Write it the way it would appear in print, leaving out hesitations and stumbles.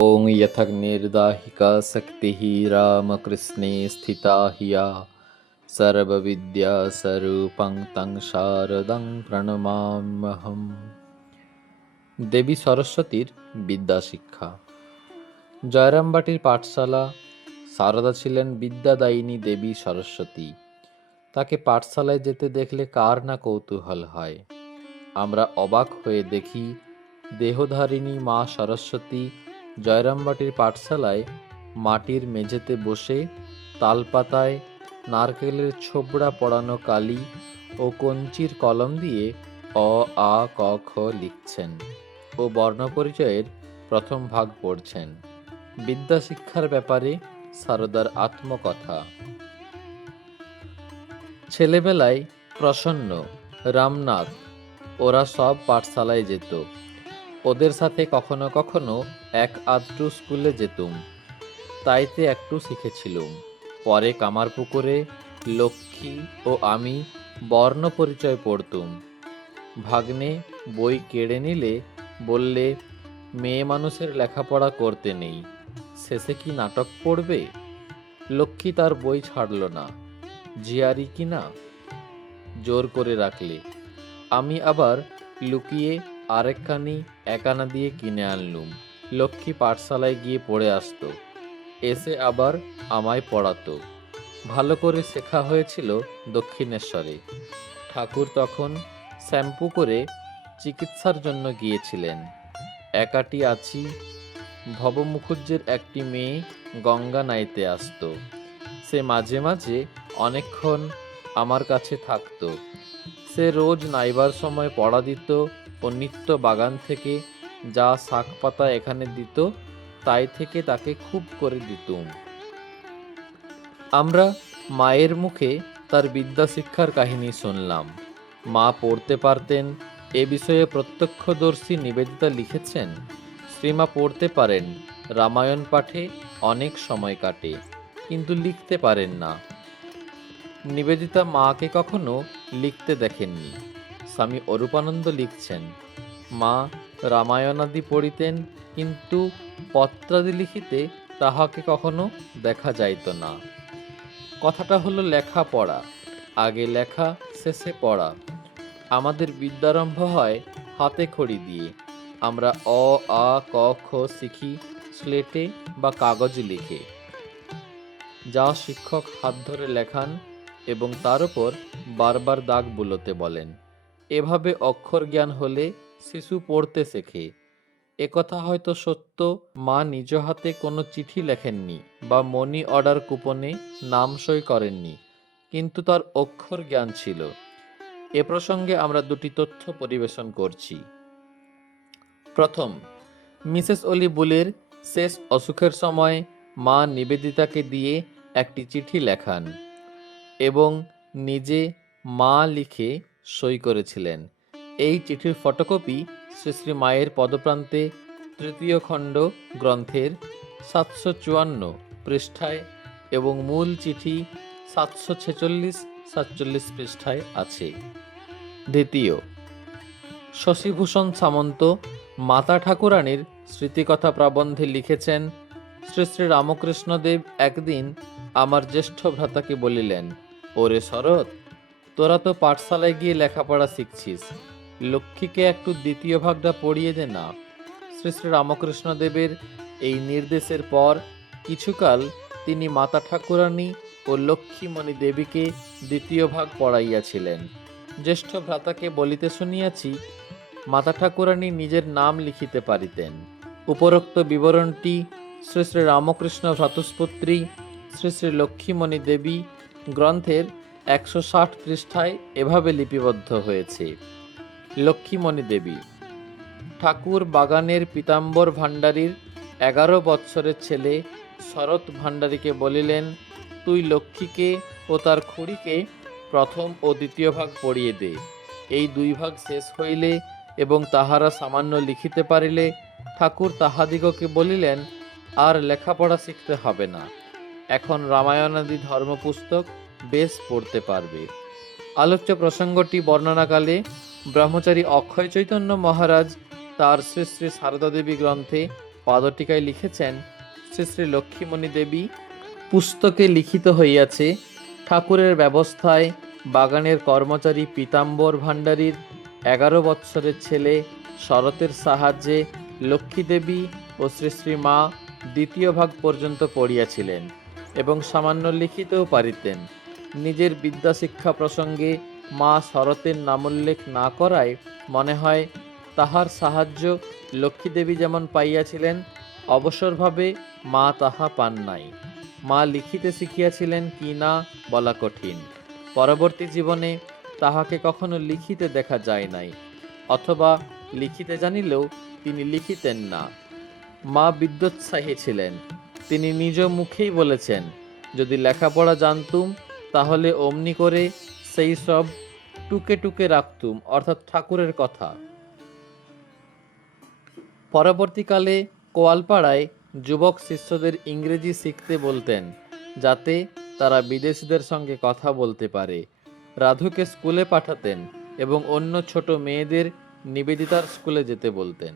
ॐ यथग्निर्दाहिका शक्तिः रामकृष्णे स्थिता हिया सर्वविद्यास्वरूपं तं शारदं প্রণমাম্যহম। দেবী সরস্বতীর বিদ্যাশিক্ষা। জয়রামবাটির পাঠশালা। সারদা ছিলেন বিদ্যাদায়িনী দেবী সরস্বতী। তাকে পাঠশালায় যেতে দেখলে কার না কৌতূহল হয়। আমরা অবাক হয়ে দেখি দেহধারিণী মা সরস্বতী জয়রামবাটির পাঠশালায় মাটির মেঝেতে বসে তালপাতায় নারকেলের ছোবড়া পড়ানো কালি ও কঞ্চির কলম দিয়ে অ আ ক খ লিখছেন ও বর্ণপরিচয়ের প্রথম ভাগ পড়ছেন। বিদ্যাশিক্ষার ব্যাপারে সারদার আত্মকথা। ছেলেবেলায় প্রসন্ন, রামনাথ ওরা সব পাঠশালায় যেত। ওদের সাথে কখনো কখনো এক আধটু স্কুলে যেতুম। তাইতে একটু শিখেছিলুম। পরে কামারপুকুরে লক্ষ্মী ও আমি বর্ণ পরিচয় পড়তুম। ভাগ্নে বই কেড়ে নিলে বললে, মেয়ে মানুষের লেখাপড়া করতে নেই, শেষে কি নাটক পড়বে? লক্ষ্মী তার বই ছাড়ল না, জিয়ারি কিনা জোর করে রাখলে। আমি আবার লুকিয়ে আরেকখানি একানা দিয়ে কিনে আনলুম। লক্ষ্মী পাঠশালায় গিয়ে পড়ে আসতো, এসে আবার আমায় পড়াতো। ভালো করে শেখা হয়েছিল দক্ষিণেশ্বরে। ঠাকুর তখন শ্যাম্পু করে চিকিৎসার জন্য গিয়েছিলেন। একাটি আছি। ভব মুখুজ্জের একটি মেয়ে গঙ্গা নাইতে আসতো। সে মাঝে মাঝে অনেকক্ষণ আমার কাছে থাকতো। সে রোজ নাইবার সময় পড়া দিত ও নিত্য বাগান থেকে যা শাক পাতা এখানে দিত তাই থেকে তাকে খুব করে দিতুম। আমরা মায়ের মুখে তার বিদ্যাশিক্ষার কাহিনী শুনলাম। মা পড়তে পারতেন এ বিষয়ে প্রত্যক্ষদর্শী নিবেদিতা লিখেছেন, শ্রীমা পড়তে পারেন, রামায়ণ পাঠে অনেক সময় কাটে, কিন্তু লিখতে পারেন না। নিবেদিতা মাকে কখনো লিখতে দেখেননি। স্বামী অরূপানন্দ লিখছেন, মা রামায়ণাদি পড়িতেন, কিন্তু পত্রাদি লিখিতে তাহাকে কখনো দেখা যাইত না। কথাটা হলো লেখাপড়া, আগে লেখা শেষে পড়া। আমাদের বিদ্যারম্ভ হয় হাতে খড়ি দিয়ে। আমরা অ আ ক খ শিখি স্লেটে বা কাগজে লিখে, যা শিক্ষক হাত ধরে লেখান এবং তার উপর বারবার দাগ বুলোতে বলেন। এভাবে অক্ষর জ্ঞান হলে শিশু পড়তে শেখে। একথা হয়তো সত্য, মা নিজ হাতে কোনো চিঠি লেখেননি বা মনি অর্ডার কুপনে নাম সই করেননি, কিন্তু তার অক্ষর জ্ঞান ছিল। এ প্রসঙ্গে আমরা দুটি তথ্য পরিবেশন করছি। প্রথম, মিসেস অলি বুলের শেষ অসুখের সময় মা নিবেদিতাকে দিয়ে একটি চিঠি লেখান এবং নিজে মা লিখে সই করেছিলেন। এই চিঠির ফটোকপি শ্রী শ্রী মায়ের পদপ্রান্তে তৃতীয় খণ্ড গ্রন্থের 754 পৃষ্ঠায় এবং মূল চিঠি 746-47 পৃষ্ঠায় আছে। দ্বিতীয়, শশীভূষণ সামন্ত মাতা ঠাকুরানীর স্মৃতিকথা প্রবন্ধে লিখেছেন, শ্রী শ্রী রামকৃষ্ণদেব একদিন আমার জ্যেষ্ঠ ভ্রাতাকে বলিলেন, ওরে শরৎ, তোরা তো পাঠশালায় গিয়ে লেখাপড়া শিখছিস, লক্ষ্মীকে একটু দ্বিতীয় ভাগটা পড়িয়ে দে না। শ্রী শ্রী রামকৃষ্ণদেবের এই নির্দেশের পর কিছুকাল তিনি মাতা ঠাকুরানী ও লক্ষ্মীমণি দেবীকে দ্বিতীয় ভাগ পড়াইয়াছিলেন। জ্যেষ্ঠ ভ্রাতাকে বলিতে শুনিয়াছি, মাতা ঠাকুরানী নিজের নাম লিখিতে পারিতেন। উপরোক্ত বিবরণটি শ্রী শ্রী রামকৃষ্ণ ভ্রাতুস্পুত্রী শ্রী শ্রী লক্ষ্মীমণি দেবী গ্রন্থের 160 পৃষ্ঠায় এভাবে লিপিবদ্ধ হয়েছে। লক্ষ্মীমণি দেবী। ঠাকুর বাগানের পীতাম্বর ভাণ্ডারীর 11 বৎসরের ছেলে শরৎ ভাণ্ডারীকে বলিলেন, তুই লক্ষ্মীকে ও তার খুড়িকে প্রথম ও দ্বিতীয় ভাগ পড়িয়ে দে। এই দুই ভাগ শেষ হইলে এবং তাহারা সামান্য লিখিতে পারিলে ঠাকুর তাহাদিগকে বলিলেন, আর লেখাপড়া শিখতে হবে না, এখন রামায়ণাদি ধর্মপুস্তক বেশ পড়তে পারবে। আলোচ্য প্রসঙ্গটি বর্ণনাকালে ব্রহ্মচারী অক্ষয় চৈতন্য মহারাজ তার শ্রী শ্রী সারদা দেবী গ্রন্থে পাদটিকায় লিখেছেন শ্রী শ্রী লক্ষ্মীমণি দেবী। পুস্তকে লিখিত হইয়াছে, ঠাকুরের ব্যবস্থায় বাগানের কর্মচারী পীতাম্বর ভাণ্ডারীর 11 বৎসরের ছেলে শরতের সাহায্যে লক্ষ্মীদেবী ও শ্রী শ্রী মা দ্বিতীয় ভাগ পর্যন্ত পড়িয়াছিলেন এবং সামান্য লিখিতেও পারিতেন। নিজের বিদ্যা শিক্ষা প্রসঙ্গে মা শরতের নামোল্লেখ না করায় মনে হয় তাহার সাহায্য লক্ষ্মীদেবী যেমন পাইয়াছিলেন, অবসরভাবে মা তাহা পান নাই। মা লিখিতে শিখিয়াছিলেন কি না বলা কঠিন। পরবর্তী জীবনে তাহাকে কখনো লিখিতে দেখা যায় নাই, অথবা লিখিতে জানিলেও তিনি লিখিতেন না। মা বিদ্যোৎসাহী ছিলেন। তিনি নিজ মুখেই বলেছেন, যদি লেখাপড়া জানতুম তাহলে অমনি করে সেই সব টুকে টুকে রাখতুম, অর্থাৎ ঠাকুরের কথা। পরবর্তীকালে কোয়ালপাড়ায় যুবক শিষ্যদের ইংরেজি শিখতে বলতেন, যাতে তারা বিদেশিদের সঙ্গে কথা বলতে পারে। রাধুকে স্কুলে পাঠাতেন এবং অন্য ছোট মেয়েদের নিবেদিতার স্কুলে যেতে বলতেন।